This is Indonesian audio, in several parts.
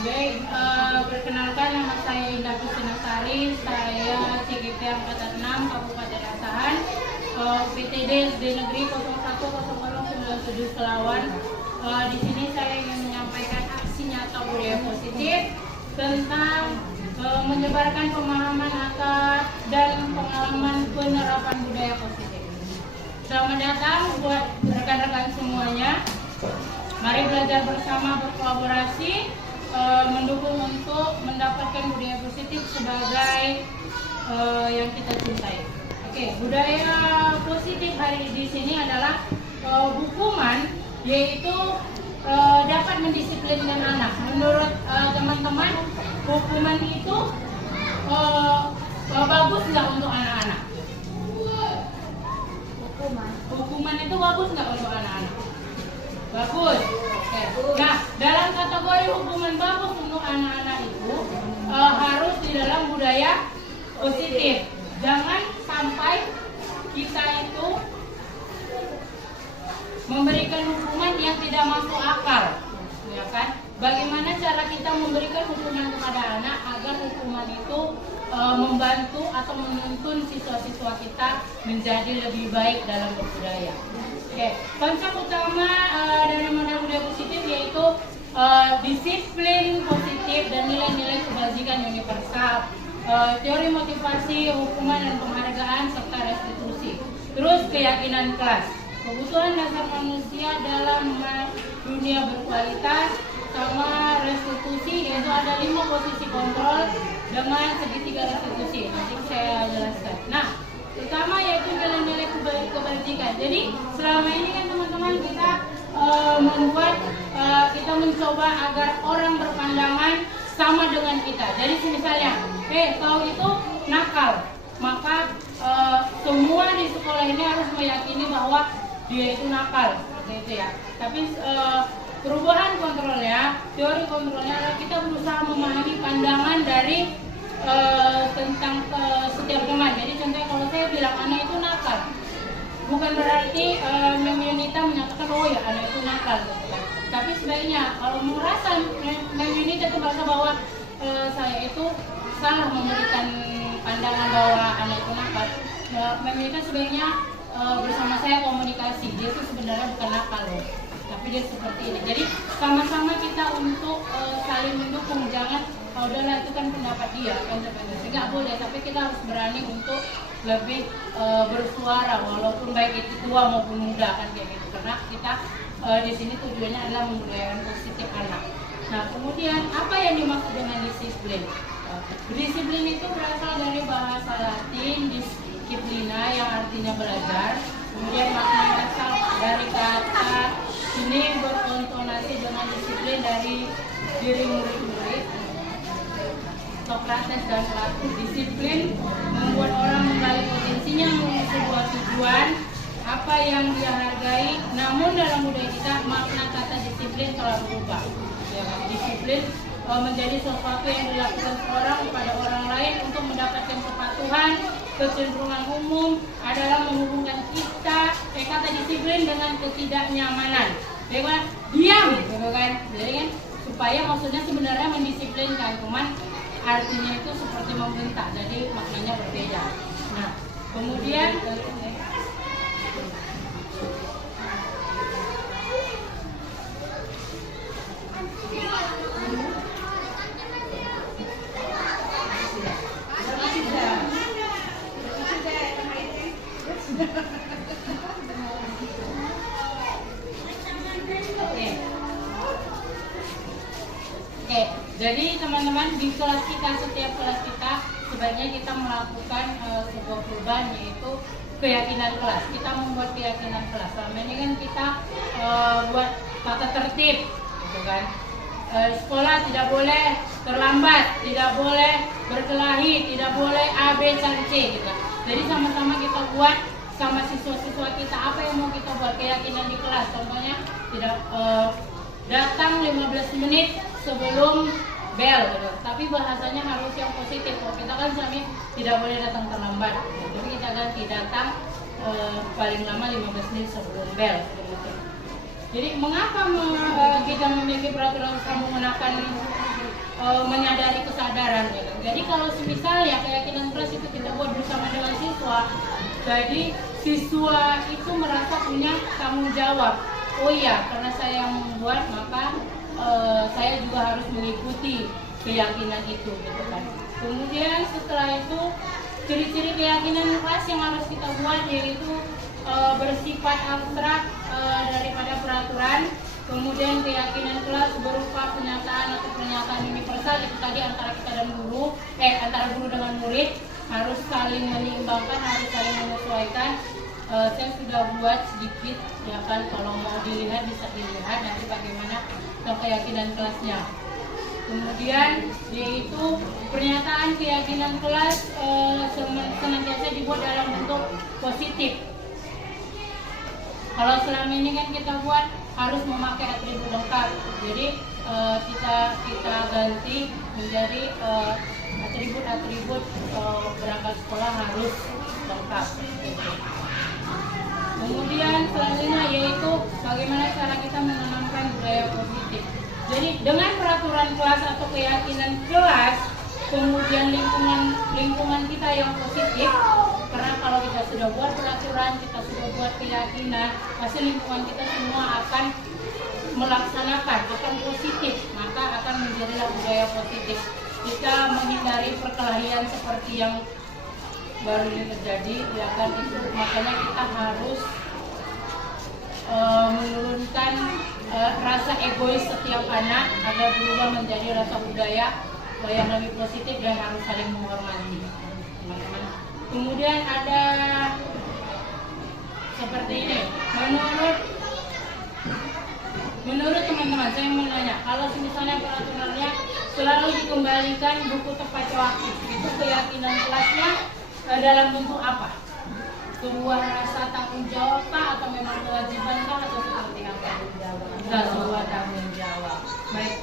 Perkenalkan, nama saya Indah Kustinasari, saya CGP Angkatan 6 Kabupaten Asahan, PTD SD Negeri 010097 Selawan. Di sini saya ingin menyampaikan aksi nyata budaya positif tentang menyebarkan pemahaman akar dan pengalaman penerapan budaya positif. Selamat datang buat rekan-rekan semuanya. Mari belajar bersama, berkolaborasi, mendukung untuk mendapatkan budaya positif sebagai yang kita cintai. Oke, budaya positif hari di sini adalah hukuman, yaitu dapat mendisiplinkan anak. Menurut teman-teman, hukuman itu bagus nggak untuk anak-anak? Hukuman itu bagus nggak untuk anak-anak? Bagus. Oke. Nah, dalam kategori hukuman bagus untuk anak-anak itu harus di dalam budaya positif. Jangan sampai kita itu memberikan hukuman yang tidak masuk akal, ya kan? Bagaimana cara kita memberikan hukuman kepada anak agar hukuman itu membantu atau menuntun siswa-siswa kita menjadi lebih baik dalam berbudaya. Oke, konsep utama dari model budaya positif yaitu disiplin positif dan nilai-nilai kebajikan universal, teori motivasi, hukuman dan penghargaan serta restitusi. Terus keyakinan kelas, kebutuhan dasar manusia dalam dunia berkualitas, sama restitusi, yaitu ada 5 posisi kontrol dengan segitiga restitusi. Nanti saya jelaskan. Nah, pertama yaitu nilai-nilai kebajikan. Jadi selama ini kan teman-teman kita kita mencoba agar orang berpandangan sama dengan kita. Jadi misalnya, kau itu nakal, maka semua di sekolah ini harus meyakini bahwa dia itu nakal, seperti itu ya. Tapi perubahan kontrolnya, teori kontrolnya adalah kita berusaha memahami pandangan dari tentang setiap teman. Jadi contohnya kalau saya bilang anak itu nakal, bukan berarti Mem Yunita menyatakan oh ya anak itu nakal, gitu kan. Tapi sebaiknya kalau merasa Mem Yunita itu merasa bahwa saya itu salah memberikan pandangan bahwa anak itu nakal, Mem Yunita sebaiknya bersama saya komunikasi. Dia itu sebenarnya bukan nakal loh, tapi dia seperti ini. Jadi sama-sama kita untuk saling mendukung. Jangan udahlah itu kan pendapat dia, nggak boleh. Tapi kita harus berani untuk lebih bersuara, walaupun baik itu tua maupun muda kan kayak gitu. Karena kita di sini tujuannya adalah membudayakan positif anak. Nah, kemudian apa yang dimaksud dengan disiplin? Disiplin itu berasal dari bahasa Latin disciplina yang artinya belajar. Kemudian makna asal dari kata ini berkontonasi dengan disiplin dari diri murid-murid Sokrates dan Plato. Disiplin membuat orang menggali potensinya menuju sebuah tujuan apa yang dia hargai. Namun dalam budaya kita makna kata disiplin telah berubah. Ya, disiplin menjadi sesuatu yang dilakukan seorang kepada orang lain untuk mendapatkan kepatuhan. Kecenderungan umum adalah menghubungkan kata disiplin dengan ketidaknyamanan. Bagaimana? Diam, gitu kan? Jadi kan supaya maksudnya sebenarnya mendisiplinkan, cuman artinya itu seperti membentak, jadi maknanya berbeda. Nah, kemudian jadi teman-teman di kelas kita, setiap kelas kita sebaiknya kita melakukan sebuah perubahan, yaitu keyakinan kelas. Kita membuat keyakinan kelas. Selama ini kan kita buat tata tertib, gitu kan. Sekolah tidak boleh terlambat, tidak boleh berkelahi, tidak boleh A, B, C, gitu. Jadi sama-sama kita buat sama siswa-siswa kita apa yang mau kita buat keyakinan di kelas. Contohnya tidak datang 15 menit sebelum bel, gitu. Tapi bahasanya harus yang positif. Kalau kita kan selama tidak boleh datang terlambat, gitu. Jadi kita ganti datang paling lama 15 menit sebelum bel, gitu. Jadi mengapa kita memiliki peraturan menggunakan menyadari kesadaran gitu. Jadi kalau misalnya keyakinan kelas itu kita buat bersama dengan siswa, jadi siswa itu merasa punya tanggung jawab. Oh iya, karena saya yang membuat, maka saya juga harus mengikuti keyakinan itu gitu kan. Kemudian setelah itu ciri-ciri keyakinan kelas yang harus kita buat yaitu bersifat abstrak daripada peraturan. Kemudian keyakinan kelas berupa pernyataan atau pernyataan universal, itu tadi antara kita dan guru, antara guru dengan murid, harus saling menyeimbangkan, harus saling menyesuaikan. Saya sudah buat sedikit, ya kan, kalau mau dilihat bisa dilihat nanti bagaimana keyakinan kelasnya. Kemudian yaitu pernyataan keyakinan kelas senantiasa dibuat dalam bentuk positif. Kalau selama ini kan kita buat harus memakai atribut lengkap, jadi kita ganti menjadi atribut-atribut berangkat sekolah harus lengkap. Kemudian selanjutnya yaitu bagaimana cara kita menanamkan budaya positif. Jadi dengan peraturan kelas atau keyakinan kelas, kemudian lingkungan kita yang positif, karena kalau kita sudah buat peraturan, kita sudah buat keyakinan, pasti lingkungan kita semua akan melaksanakan, akan positif, maka akan menjadi budaya positif. Kita menghindari perkelahian seperti yang baru ini terjadi, ya kan, itu makanya kita harus menurunkan rasa egois setiap anak agar berubah menjadi rasa budaya yang lebih positif dan harus saling menghormati, teman-teman. Kemudian ada seperti ini. Menurut teman-teman, saya mau nanya, kalau misalnya peraturannya selalu dikembalikan buku tepat waktu, itu keyakinan kelasnya dalam bentuk apa? Sebuah rasa tanggung jawab kah, atau memang kewajiban kah, atau seperti apa? Sebuah tanggung jawab. Baik,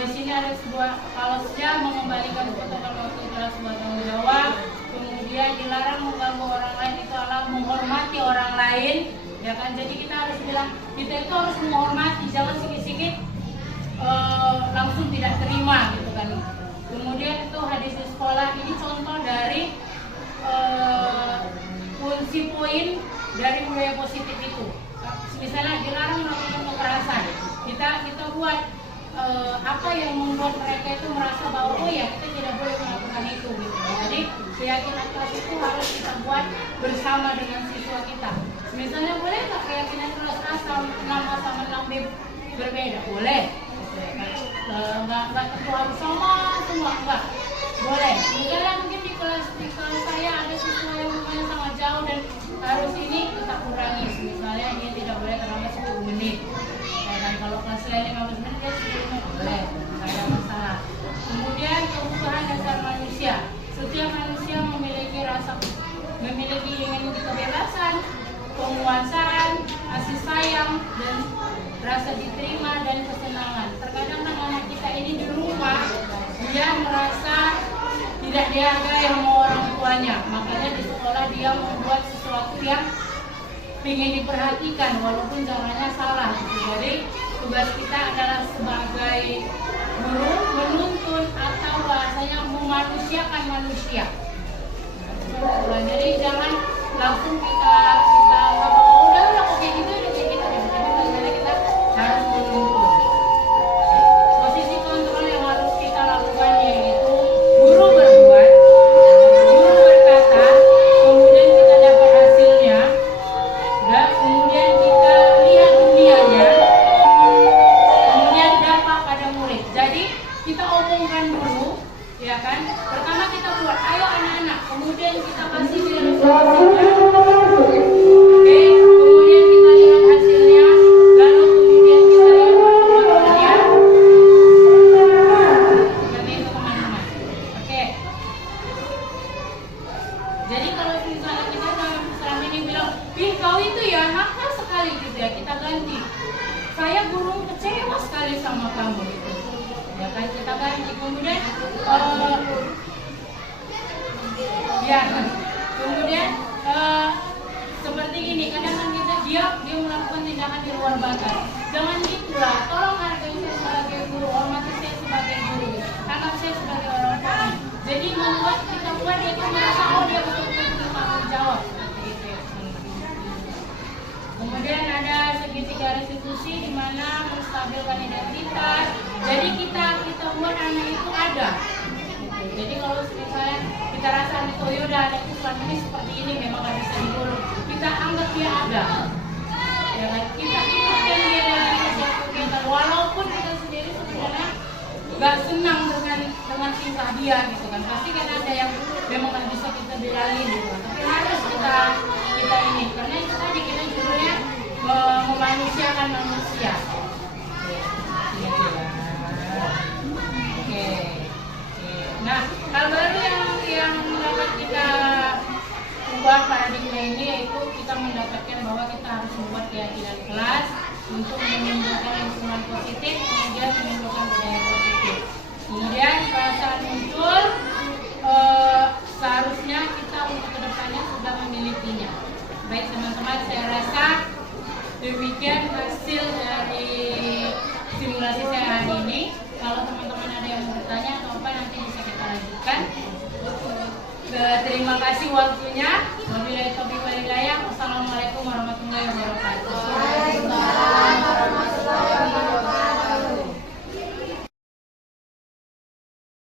di sini ada sebuah, kalau dia mengembalikan buku tepat waktu adalah sebuah tanggung jawab. Kemudian dilarang mengganggu orang lain, itu adalah menghormati orang lain, ya kan? Jadi kita harus bilang, kita itu harus menghormati, jangan sikit-sikit langsung tidak terima gitu kan. Kemudian itu hadis di sekolah, ini contoh dari kunci poin dari budaya positif itu. Misalnya dilarang melakukan kekerasan, kita buat apa yang membuat mereka itu merasa bahwa oh ya, kita tidak boleh melakukan itu gitu. Jadi keyakinan kelas itu harus kita buat bersama dengan siswa kita. Misalnya boleh nggak keyakinan kelas A sama 6 B berbeda? Boleh. Nggak tentu harus sama semua, enggak. Boleh. Mungkin di kelas saya ada siswa yang rumahnya sangat jauh dan harus ini kita kurangi. Misalnya dia tidak boleh terlambat 10 menit. Dan kalau kelas saya 15 menit, dia 10 menit boleh, tidak ada masalah. Kemudian kebutuhan dasar manusia. Setiap manusia memiliki ingin kebebasan, penguasaan, kasih sayang, dan rasa diterima dan kesenangan. Terkadang anak kita ini di rumah dia merasa tidak dihargai sama orang tuanya, makanya di sekolah dia membuat sesuatu yang ingin diperhatikan walaupun caranya salah. Jadi tugas kita adalah sebagai guru menuntun atau bahasanya memanusiakan manusia. Nah, jadi jangan langsung kita udah kayak gitu udah kayak gitu. Tapi bagaimana kita harus menuntun. Posisi kontrol yang harus kita lakukan yaitu guru berbuat, guru berkata, kemudian kita dapat hasilnya, dan kemudian kita lihat dunianya, kemudian dampak pada murid. Jadi kita omongkan dulu, ya kan? Pertama kita buat, ayo anak-anak, kemudian kita kasih resolusinya. Oke, kemudian kita lihat hasilnya, lalu kemudian kita lihat perkembangannya. Seperti itu teman-teman. Oke. Jadi kalau misalnya kita selama ini bilang, ih kau itu ya nakal sekali gitu ya, kita ganti. Saya guru kecewa sekali sama kamu gitu. Ya kan, kita ganti. Kemudian kemudian seperti ini, kadang-kadang dia melakukan tindakan di luar batas. Jangan gitulah, tolong hargai saya sebagai guru, hormati saya sebagai guru. restitusi di mana menstabilkan identitas. Jadi kita buat anak itu ada. Gitu. Jadi kalau misalnya kita rasa oh yaudah anak itu selama ini seperti ini memang gak bisa diurus, kita anggap dia ada. Ya kan? Kita ikutkan dia dalam kegiatan walaupun kita sendiri sebenarnya gak senang dengan tingkah dia gitu kan. Pasti kan ada yang memang gak bisa kita bedain gitu kan. Tapi harus kita ini karena itu tadi kita judulnya memanusiakan manusia. Oke. Nah, hal baru yang dapat kita ubah paradigma ini yaitu kita mendapatkan bahwa kita harus membuat keyakinan kelas untuk menimbulkan lingkungan positif, kemudian menimbulkan budaya positif. Kemudian perasaan muncul, seharusnya kita untuk kedepannya sudah memilikinya. Baik teman-teman, saya rasa demikian hasil dari simulasi saya hari ini. Kalau teman-teman ada yang mau bertanya atau apa nanti bisa kita lanjutkan. Terima kasih waktunya. Wabillahi taufiq wal hidayah. Wassalamualaikum warahmatullahi wabarakatuh.